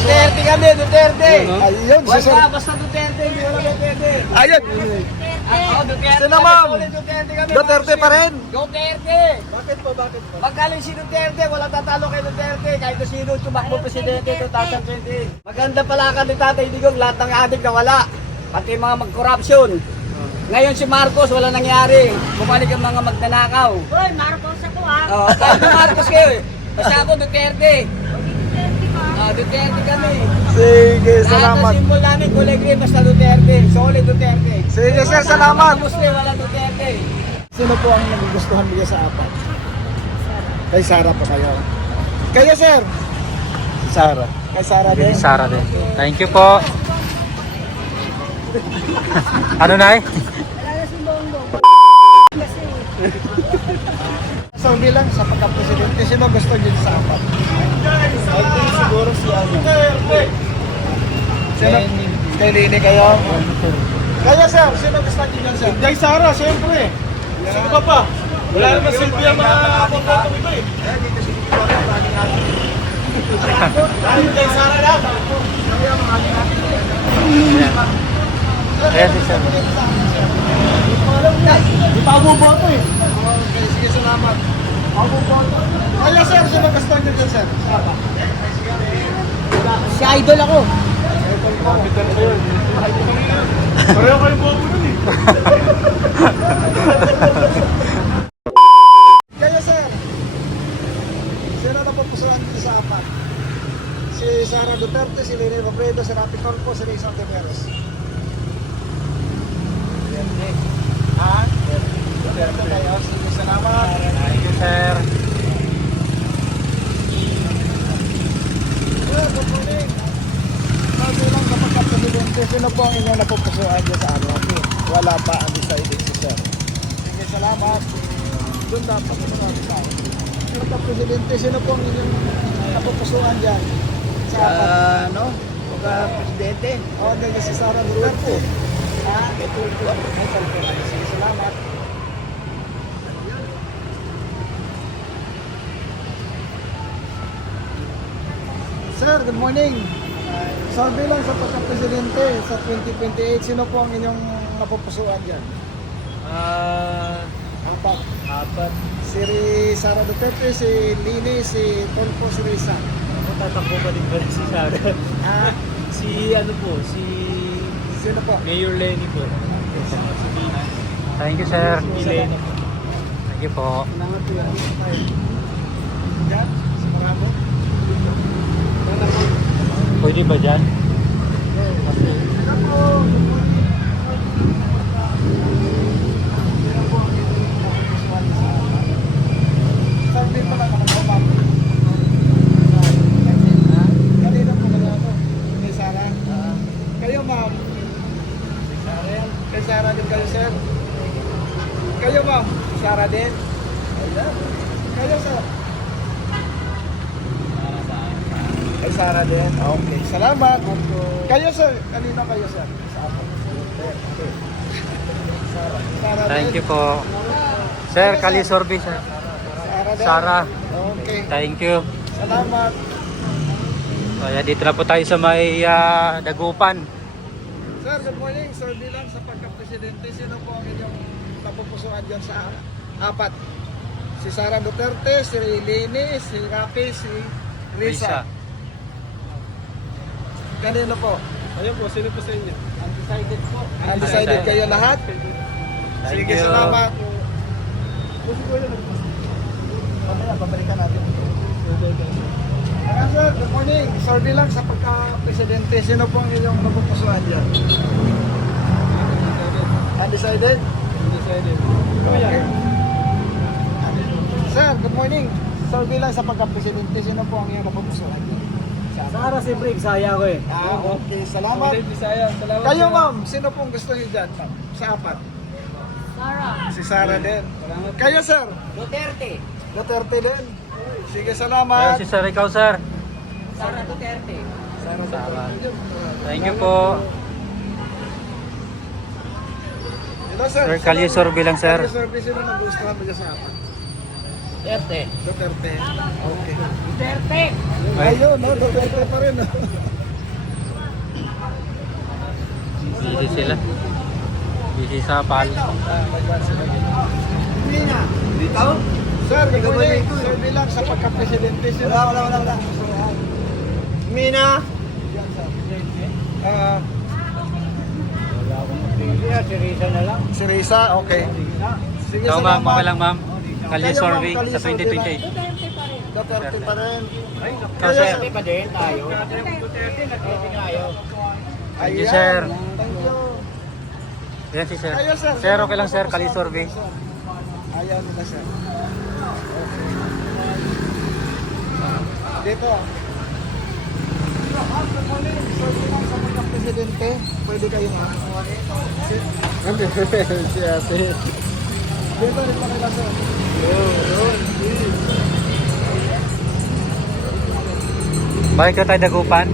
Duterte kami, Duterte. Ayun, si Sir. Basta Duterte, hindi wala Duterte. Ayun. Duterte. Sino, ma'am? Duterte kami. Duterte pa rin. Duterte. Bakit po? Magaling si Duterte, wala tatalo kay Duterte. Kahit na sino tumakbo presidente 2020. Maganda pala ka ni Tatay Digong, lahat ng adik na wala. Pati mga mag-corruption. Ngayon si Marcos, wala nangyari. Bumalik ang mga magnanakaw. Hoy, Marcos ako ha. Kahit na Marcos kayo eh. Basta ako Duterte. Duterte kami. Sige, Lahat salamat. ng simbol namin, kulegre, basta Duterte. Solid Duterte. Sige, sir, salamat. Muslim, wala Duterte. Sino po ang nagugustuhan niya sa apat? Kay Sara po kayo. Kayo, sir? Sara. Kay Sara din? Sara din. Thank you po. Ano na eh? Wala na si Bongbong. Kasi. So, bilang sa pagka-presidente, sino gusto niyo sa apat? I think siguro si ano. Sino? Kay Lini kayo? Kayo, sir? Sino gusto niyo dyan, sir? Kay Sara, siyempre. Sino pa pa? Wala naman silbi ang mga pagkatong iba eh. Kay Sara lang. Ayan si Sir. Di pa ako boto eh. Okay, sige, salamat. Ako boto. Kayo, sir? Sino gusto niyo dyan, sir? Sa apat? Si Idol ako. Pareho kayo bobo nun eh. Kayo, sir? Sino na pupusuan dito sa apat? Si Sara Duterte, si Leni Robredo, si Rapi Tulfo, si Rizal Tiberos. Ha? Duterte kayo. Sige, salamat. Thank you, Sir. Sir, good morning. Sabi lang sa pagka-presidente, sino po ang inyong napupusuan dyan sa ano? Wala pa, undecided si sir. Sige, salamat. Doon dapat ito natin tayo. Pagka-presidente, sino po ang inyong napupusuan dyan? Sa apat? Ano? Pagka-presidente. O, ganyan si Sara Duterte. Ha? Kay Tulfo. May talpo. Sige, salamat. Sir, good morning. Sabi lang sa pagka-presidente sa 2028, sino po ang inyong napupusuan dyan? Apat. Apat. Si Sara Duterte, si Lini, si Tulfo, si Risa. Ako tatakbo pa din ba si Sara? Ah, Si ano po, si sino po? Mayor Lenny po. Si Dina. Thank you, Sir. Si Lenny po. Thank you po. Salamat po yan. Yan, si Maramo. Pwede ba dyan? Sino po? Sabi pa lang ako, ma'am. Kanina po na ako. Kay Sara. Kayo, ma'am. Kay Sara din kayo, sir. Kayo, ma'am. Sara din. Kayo, sir. Kay Sara din. Okay, salamat. Kayo, sir. Kanina kayo, sir. Sa ako. Okay. Sara din. Thank you po. Sir, Kali Sorbi, Sir. Sara din. Sara. Okay. Thank you. Salamat. So, ayan, dito na po tayo sa may Dagupan. Sir, good morning. Sir, bilang sa pagka-presidente, sino po ang inyong napupusuan dyan sa apat? Si Sara Duterte, si Leni, si Rapi, si Risa. Kanino po? Ayun po, sino po sa inyo? Undecided po. Undecided kayo lahat? Thank Sige, you. salamat. Mamaya, babalikan natin. Sir, good morning. Sir, bilang sa pagka-presidente, sino po ang inyong napupusuan dyan? Undecided? Undecided. Okay. Sir, good morning. Sir, bilang sa pagka-presidente, sino po ang inyong napupusuan dyan? Sara, siyempre, Bisaya ko eh. Okay, salamat. Bisaya. Salamat. Kayo, ma'am, sino pong gusto niyo dyan, ma'am? Sa apat? Sara. Si Sara din. Kayo, sir? Duterte. Duterte din. Sige, Ayan salamat. si Sir, ikaw, Sir. Sara Duterte. Sara. Thank you po. Hello, sir. Sir, Kali Sorbi lang, sir. Kali Sorbi, sino nagustuhan mo dyan sa apat? Duterte. Duterte. Okay. Duterte! Ayun, no? Duterte pa rin. No? Busy sila. Busy sa pal. Hindi na. Dito? Sir, gagawin sir bilang sa pagka-presidente. Wala. Mina! Si Risa na lang. Si Risa, okay. Sige, So ma'am, salamat. okay lang ma'am. Kalye Kayo, ma'am, survey kalye sa survey 2028. Duterte pa rin. So, sir. pa din tayo. Duterte tayo. Thank you, Ayan. sir. Thank you. Yan si sir. Ayun, sir. Sir, okay lang sir. Kalye survey. Ayaw nila, sir. Dito. Sa pagka-presidente, pwede kayo si ate. Dito rin pa kayo, sir. Balik na tayo Dagupan.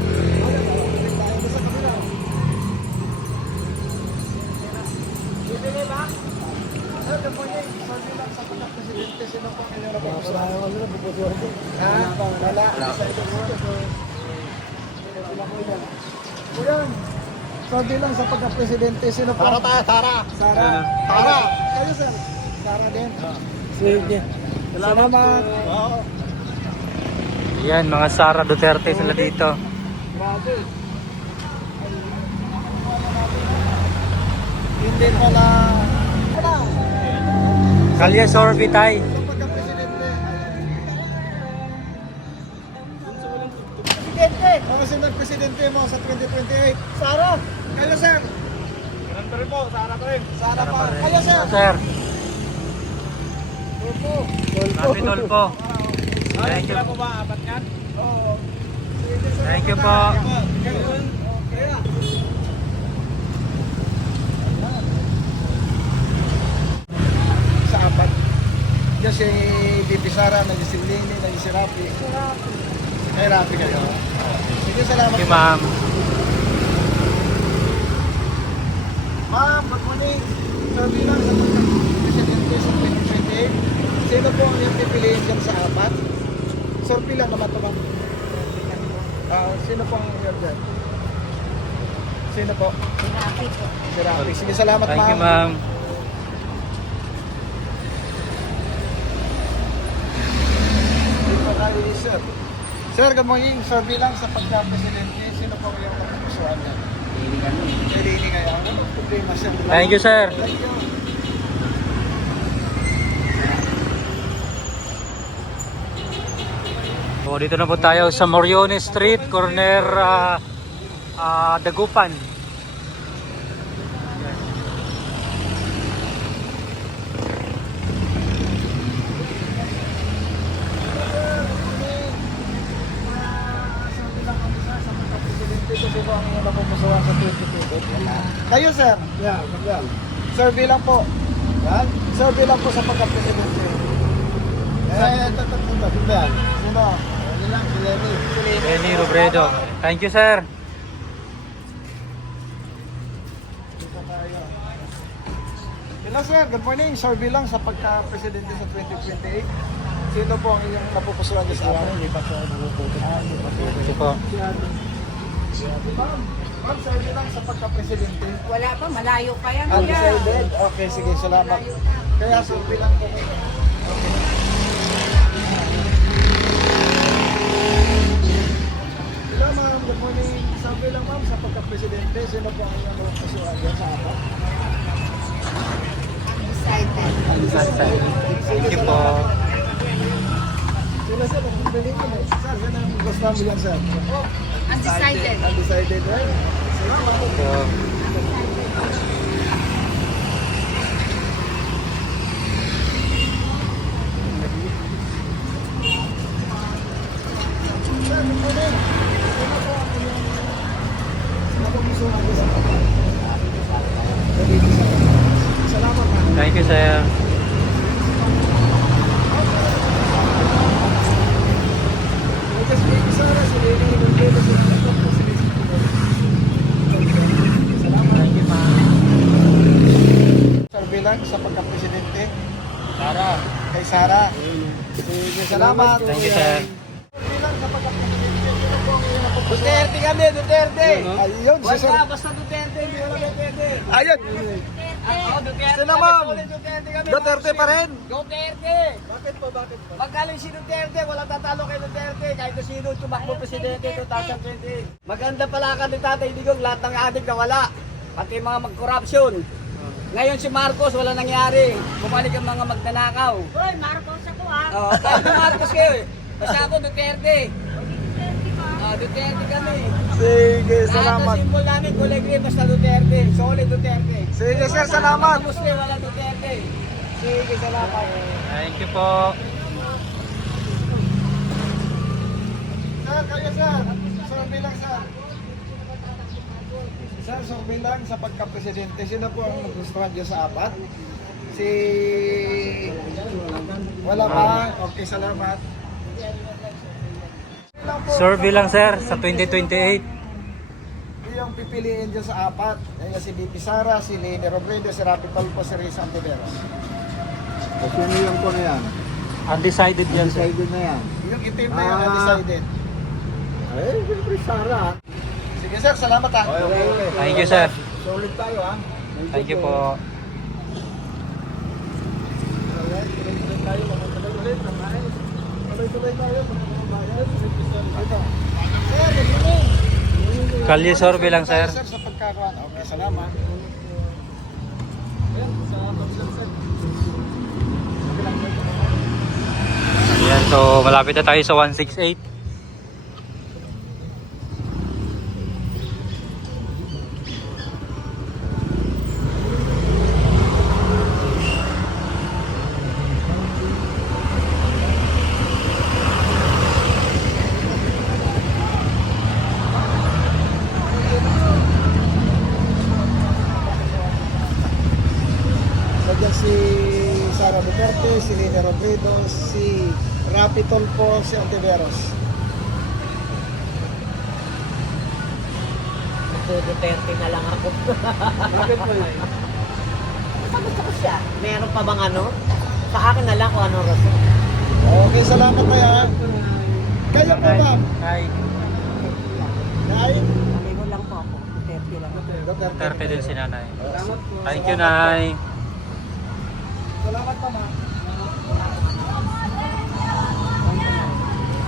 Sir, good morning. Sir, bilang sa pagka-presidente, sino po ang inyong napupusuan? Ha? Wala. Kuyan. So, bilang sa pagka-presidente, sino po? Sara. Sara. Kayo, sir? Sara din. Sige. Salamat. Oo. Yan, mga Sara Duterte sila dito. Grabe. Hindi pala. Kalye survey tayo. Sa pagka-presidente. Presidente! Ako si nag-presidente mo sa 2028. Sara. Kayo, sir. Ganun pa rin po, Sara pa rin. Sara pa. Kayo, sir. Sir, Tulpo. happy Tulpo. Thank you. Kailan po ba? Apat yan? Oo. Sige, sir. Thank you po. Kaya. Sa apat. Diyan si BP Sara, naging si Lini, naging si Rafi. May Rafi kayo. Sige, salamat. Thank you ma'am. Ma'am, good morning. So, bilang sa pagka-presidente sa 2028, sino po ang iyong pipiliin dyan sa apat? Sir, pila naman ito, ma'am? Sino po ang iyong dyan? Sino po? Si Rafi. Sige, salamat, Thank you ma'am. ma'am. Dito tayo, sir. Sir, good morning. Sir, bilang sa pagka-presidente, sino po ang iyong napupusuan dyan? Lini kayo. Ano problema, sir? Thank you sir. Thank you. So, dito na po tayo sa Moriones Street, corner Dagupan. Kayo, sir? Yeah, yeah. Sir, bilang po. Yan? Sir, bilang po sa pagka-presidente. Sino? Si Lenny. Lenny Robredo. Thank you sir. Hello, sir. Good morning. Sir, bilang sa pagka-presidente sa 2028, sino po ang inyong napupusuan niyo sa akin? Hindi pa po napupusuan. Ito po. Ma'am, sir, bilang sa pagka-presidente, Wala pa, malayo pa yan. kuya. undecided? Okay, sige, salamat. Kaya sir, bilang po. Hello, ma'am. Good morning. Sabi lang, ma'am, sa pagka-presidente, sino po ang inyong napupusuan niyo sa akin? Thank you po. Sila, sir, ang pili ko na. Sir, yan ang gusto namin yan, sir. Undecided. Undecided, right? So, Sir, good morning. Sino po ang inyong napupusuan niyo sa akin? Salamat, ma'am. thank you sir. Just baby Sara, si Lenny Robredo, si Lito, si Lisa. Salamat. Thank you ma'am. Sir, bilang sa pagka-presidente, Sara. kay Sara. Sige, salamat. Thank you, sir. Bilang sa pagkapresidente, sino po ang inyong napupusuan? Duterte kami, Duterte. Ayun, si Sir. Wala, basta Duterte, hindi wala Duterte. Ayun. Duterte. Sino, ma'am? Duterte kami. Duterte pa rin. Duterte. Bakit po, bakit po? Magaling si Duterte, wala tatalo kay Duterte. Kahit na sino tumakbo presidente 2020. Maganda pala ka ni Tatay Digong, lahat ng adik na wala. Pati mga mag-corruption. Ngayon si Marcos, wala nangyari. Bumalik ang mga magnanakaw. Hoy, Marcos ako ah. Kahit na Marcos kayo eh. Basta ako Duterte. Duterte kami. Sige, Lahat ng salamat. symbol namin, kuligri, basta Duterte. Solid Duterte. Sige, sir, salamat. Mga Muslim, wala Duterte. Sige, salamat. Thank you po. Sir, kayo, sir. Sir, bilang, sir. Sir, so bilang sa pagka-presidente, sino po ang nagustuhan dyan sa apat? Si... Wala pa? Okay, salamat. Survey lang, sir, sa 2028. Yung pipiliin dyan sa apat, ayun si BP Sara, si Lene Robredo, si Rapi Palpo, si Risa Antiveros. O sino lang po na yan? Undecided yan, sir. Decided na yan. Yung itim na yung undecided. Eh, siyempre Sara. Sige sir, salamat ha. Okay. Thank you, sir. Solid tayo ha. Thank you po. Alright, tuloy-tuloy tayo, magpapagay ulit. Tuloy-tuloy tayo, magpapagay. Ito. Sir, good evening. Kalye survey lang, sir. Sir, sa pagkakaroon. Okay, salamat. Ayan, sa pagkakas, sir. Ayan, so malapit na tayo sa 168. Nandiyan si Sara Duterte, si Lene Robredo, si Rapi Tulfo, si Antiveros. Duterte na lang ako. Bakit po yun? Basta gusto ko siya. Meron pa bang ano? Sa akin na lang kung anong rason. Okay, salamat kaya. Kayo po ma'am. Hi. Nay? Amigo lang po ako. Duterte lang ako. Duterte din si nanay. Salamat po. Thank you, nay. Salamat pa ma'am.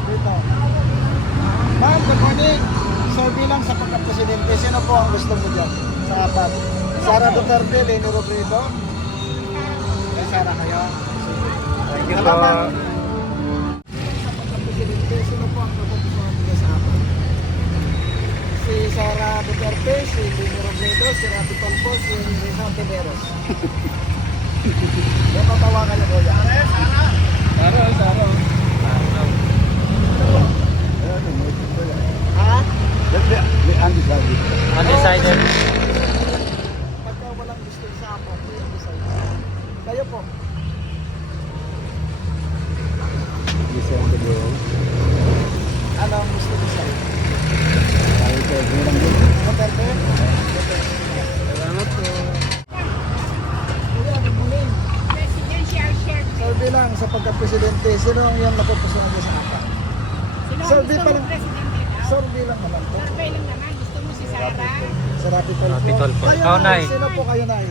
Dito. Ma'am, good morning. So bilang sa pagka-presidente, sino po ang gusto mo dyan? Sa apat. Sara Duterte, Lene Robredo. Kay Sara kayo. Thank you po. Salamat. Sa pagka-presidente, sino po ang napupusuan nila sa apat? Si Sara Duterte, si Lene Robredo, si Rapi Tulfo, si Risa Antiveros. May patawagan niyo po yan. Sara. Ha? Undecided. Undecided. Pagka walang gusto sa apat, may undecided. Kayo po. December yun. Ano ang gusto niyo sa'yo? Tayo sa bilang yun. Duterte? Salamat po. Kuya, good morning. Presidential share. So bilang sa pagka-presidente, sino ang iyong napupusuan niyo sa apat? Sino Sir, ang di gusto pa mo rin- presidente daw? So bilang naman po. Survey lang naman. Gusto mo si Sara? Sa Rapi Tulfo. Rapi Tulfo. Kayo, Ikaw, Nay. Sino po kayo, Nay?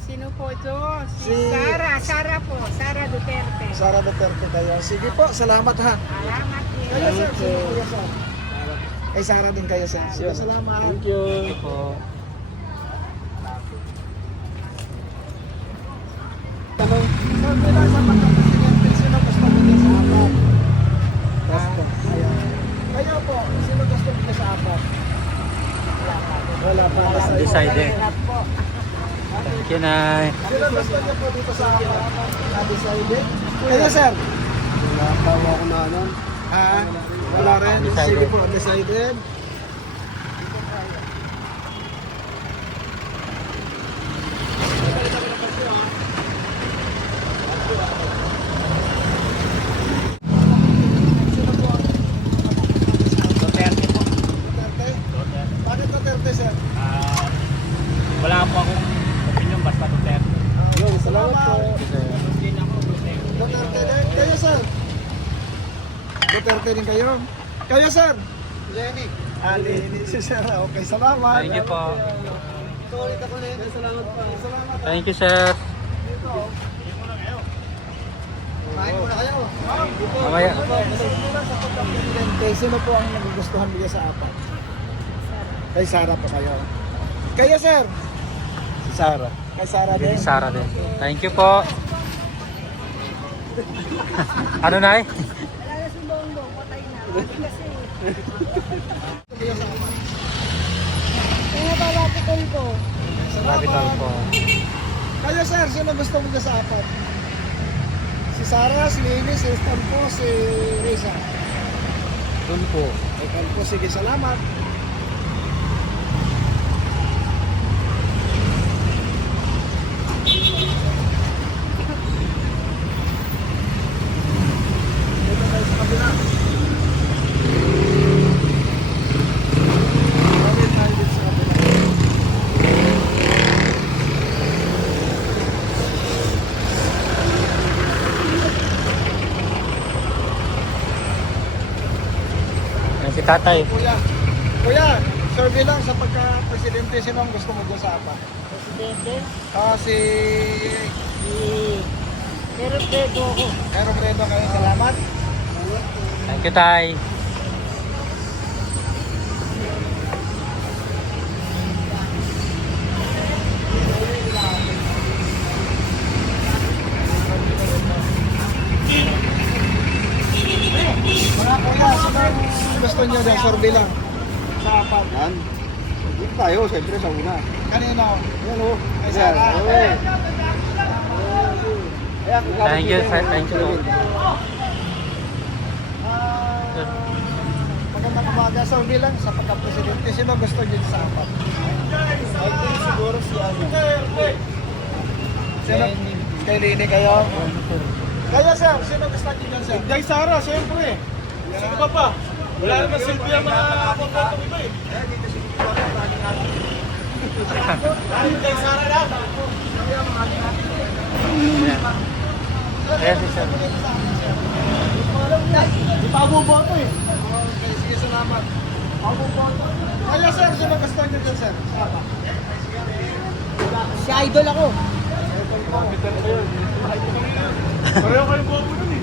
Sino po ito? Si- Sara. Sara po. Sara Duterte. Sara Duterte kayo. Sige po, salamat ha. Salamat din. Kayo, sir. Sino po kayo, sir? Kay Sara din kayo, sir. Sige, salamat. Thank you po. Tanong, sir, bilang sa pagka-presidente, sino gusto mo niya sa apat? Gusto. Ayan. Kayo po, sino gusto mo niya sa apat? Wala pa. Basta Undecided. Hirap po. Thank you, nay. Sino gusto niya po dito sa apat? Undecided? Kayo, sir? Wala pa ako na ano. Ha? Wala rin? Undecided. Sige po, undecided. Sino po ang Duterte po. Duterte? Bakit Duterte, sir? Wala po akong opinion, basta Duterte. Yun, salamat po. Hindi na ako Duterte. Duterte kayo. Kayo, sir? Lenny. Lenny si sir. Okay, salamat. Thank you po. Sorry ako, Lenny. Salamat po. Salamat. Thank you, sir. Kain muna kayo. Mamaya. Sino po ang nagugustuhan niya sa apat? Kay Sarah po kayo. Kayo, sir? Si Sarah. Kay Sarah din. Si Sarah din. Thank you po. Ano na eh? Wala si Bongbong, patay na. Kasi, Kayo sa apat. kaya babatikan ko. Capital po. Kayo, sir, sino gusto mo niya sa apat? Si Sarah, si Lenny, si Stan po, si Reza. Doon po. Okay po, sige, salamat. Dito tayo sa kabila. Balik tayo dito sa kabila. Yan si tatay. Kuya, survey lang sa pagka-presidente, sino ang gusto mo dyan sa apat? Presidente, Si pero pedo ako. Aaron Bredo kayo, salamat. Thank you, tay. Mga kuya, sino ang gusto nyo dyan? Survey lang. Sa apat. Yan. Dito tayo, siyempre sa una. Kanino? Yan o. Kay Sarah. Thank you, sir. Thank you po. Magandang umaga. Survey lang sa pagka-presidente. Sino gusto nyo sa apat? Siguro si ano. Sino? Kay Lini kayo? Kaya sir, sino gusto nyo dyan sir? Kay Sarah, siyempre. Sige pa. Wala naman silbi ang mga kapatong iba eh. Kay Sarah lang. Ayan si sir. Di pa boto eh. Okay, sige, salamat. Boto. Kaya sir, sino gusto nyo dyan sir? Sa apat. Si idol ako. Pareho kayong bobo nun eh.